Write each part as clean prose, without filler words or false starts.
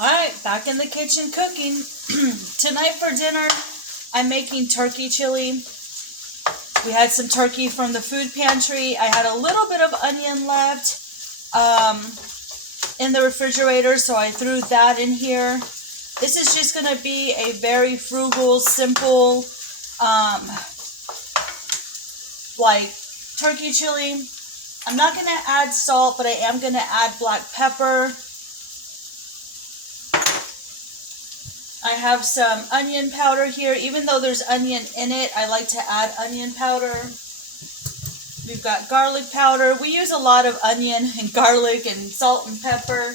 Alright, back in the kitchen cooking. Tonight for dinner, I'm making turkey chili. We had some turkey from the food pantry. I had a little bit of onion left in the refrigerator, so I threw that in here. This is just going to be a very frugal, simple, like turkey chili. I'm not going to add salt, but I am going to add black pepper. I have some onion powder here. Even though there's onion in it, I like to add onion powder. We've got garlic powder. We use a lot of onion and garlic and salt and pepper.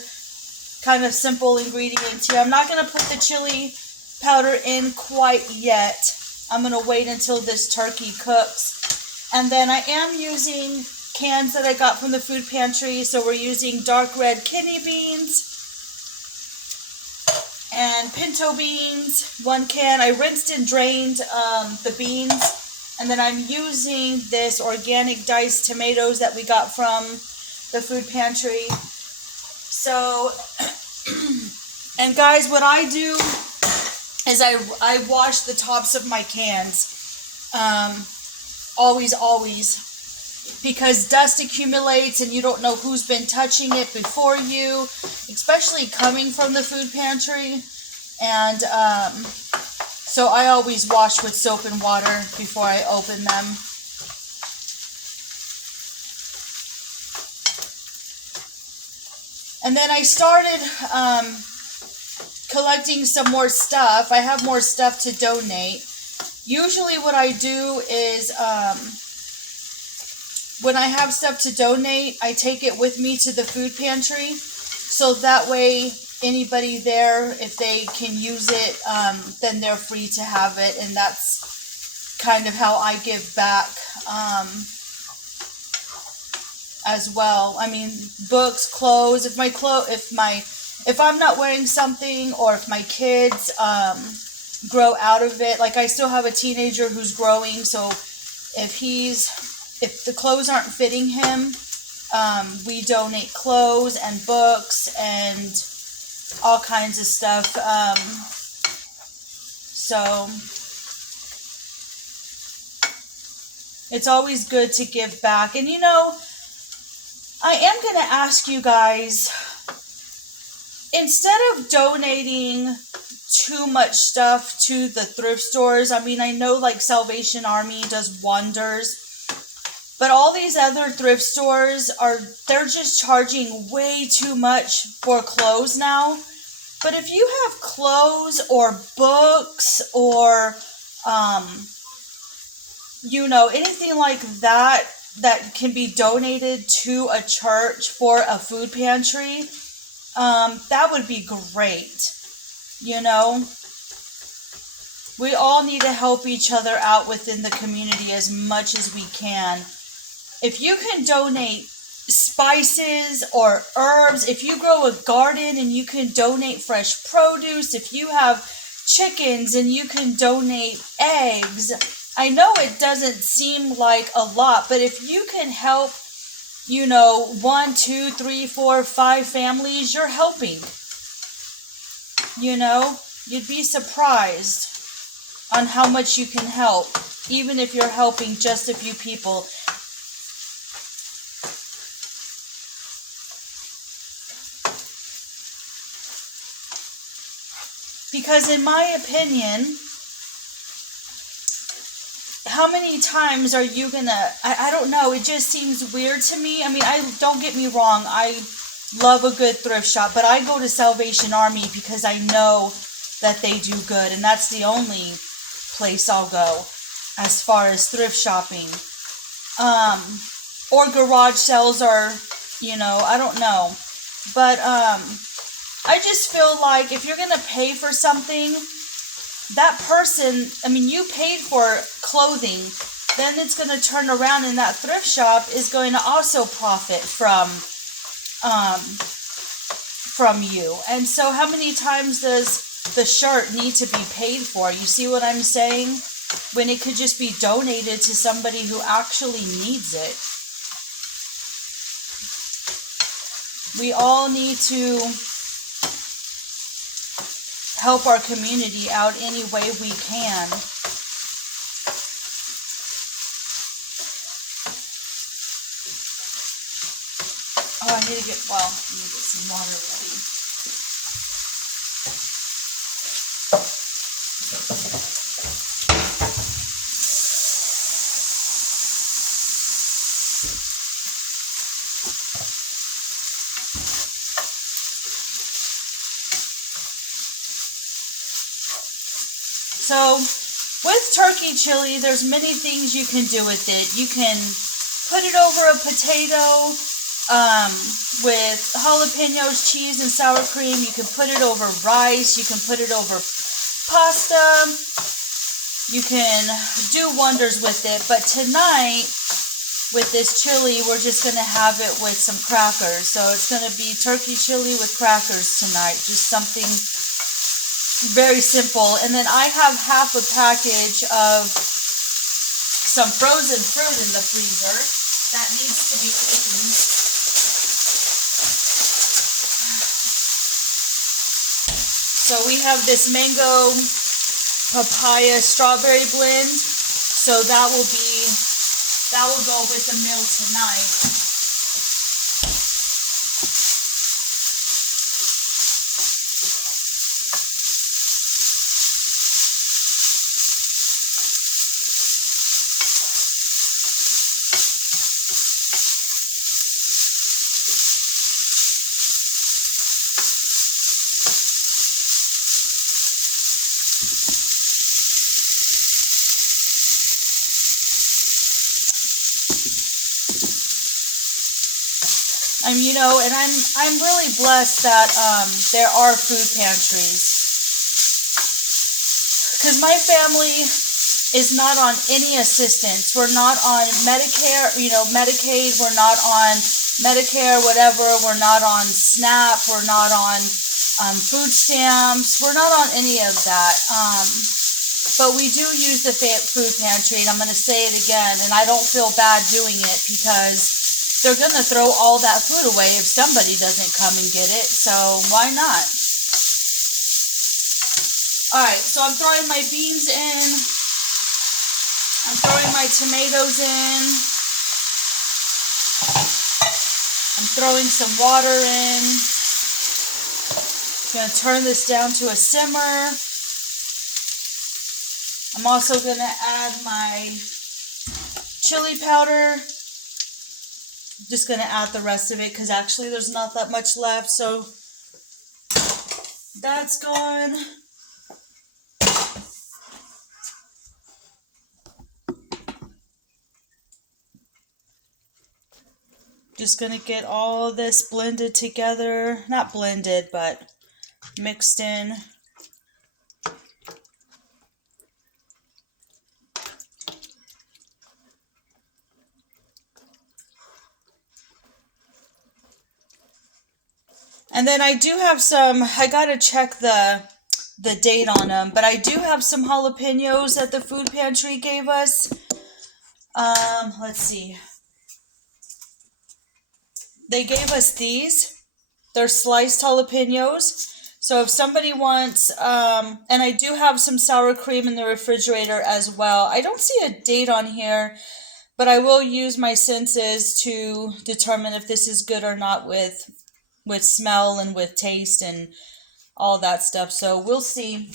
Kind of simple ingredients here. I'm not going to put the chili powder in quite yet. I'm going to wait until this turkey cooks. And then I am using cans that I got from the food pantry. So we're using dark red kidney beans and pinto beans, 1 can. I rinsed and drained the beans, and then I'm using this organic diced tomatoes that we got from the food pantry. So, and guys, what I do is I wash the tops of my cans, always, because dust accumulates and you don't know who's been touching it before you, especially coming from the food pantry. And so I always wash with soap and water before I open them. And then I started collecting some more stuff. I have more stuff to donate. Usually what I do is when I have stuff to donate, I take it with me to the food pantry. So that way, anybody there, if they can use it, then they're free to have it. And that's kind of how I give back as well. I mean, books, clothes. If I'm not wearing something, or if my kids grow out of it, like I still have a teenager who's growing, so if the clothes aren't fitting him, we donate clothes and books and all kinds of stuff. So it's always good to give back. And I am going to ask you guys, instead of donating too much stuff to the thrift stores, I mean, I know like Salvation Army does wonders, but all these other thrift stores they're just charging way too much for clothes now. But if you have clothes or books or, anything like that can be donated to a church for a food pantry, that would be great. We all need to help each other out within the community as much as we can. If you can donate spices or herbs, if you grow a garden and you can donate fresh produce, if you have chickens and you can donate eggs, I know it doesn't seem like a lot, but if you can help, 1, 2, 3, 4, 5 families, you're helping. You'd be surprised on how much you can help, even if you're helping just a few people. Because in my opinion, how many times are you gonna, I don't know, it just seems weird to me. I mean, don't get me wrong, I love a good thrift shop, but I go to Salvation Army because I know that they do good, and that's the only place I'll go as far as thrift shopping. Or garage sales are, I don't know. But I just feel like if you're going to pay for something, that person, I mean, you paid for clothing, then it's going to turn around and that thrift shop is going to also profit from you. And so how many times does the shirt need to be paid for? You see what I'm saying? When it could just be donated to somebody who actually needs it. We all need to help our community out any way we can. Oh, I need to get some water ready. So with turkey chili, there's many things you can do with it. You can put it over a potato with jalapenos, cheese, and sour cream. You can put it over rice. You can put it over pasta. You can do wonders with it. But tonight, with this chili, we're just going to have it with some crackers. So it's going to be turkey chili with crackers tonight. Just something very simple. And then I have half a package of some frozen fruit in the freezer that needs to be eaten. So we have this mango papaya strawberry blend. So that will go with the meal tonight. And I'm really blessed that there are food pantries, because my family is not on any assistance. We're not on Medicare, Medicaid. We're not on Medicare, whatever. We're not on SNAP. We're not on food stamps. We're not on any of that. But we do use the food pantry, and I'm going to say it again, and I don't feel bad doing it, because they're going to throw all that food away if somebody doesn't come and get it, so why not? Alright, so I'm throwing my beans in. I'm throwing my tomatoes in. I'm throwing some water in. I'm going to turn this down to a simmer. I'm also going to add my chili powder. Just going to add the rest of it, because actually there's not that much left. So that's gone. Just going to get all this blended together. Not blended, but mixed in. And then I do have some, I gotta check the date on them, but I do have some jalapenos that the food pantry gave us. Let's see. They gave us these. They're sliced jalapenos. So if somebody wants, and I do have some sour cream in the refrigerator as well. I don't see a date on here, but I will use my senses to determine if this is good or not with smell and with taste and all that stuff. So we'll see.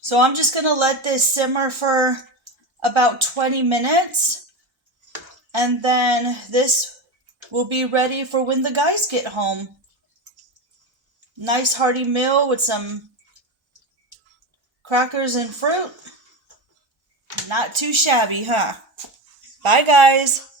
So I'm just going to let this simmer for about 20 minutes. And then this will be ready for when the guys get home. Nice hearty meal with some crackers and fruit. Not too shabby, huh? Bye, guys.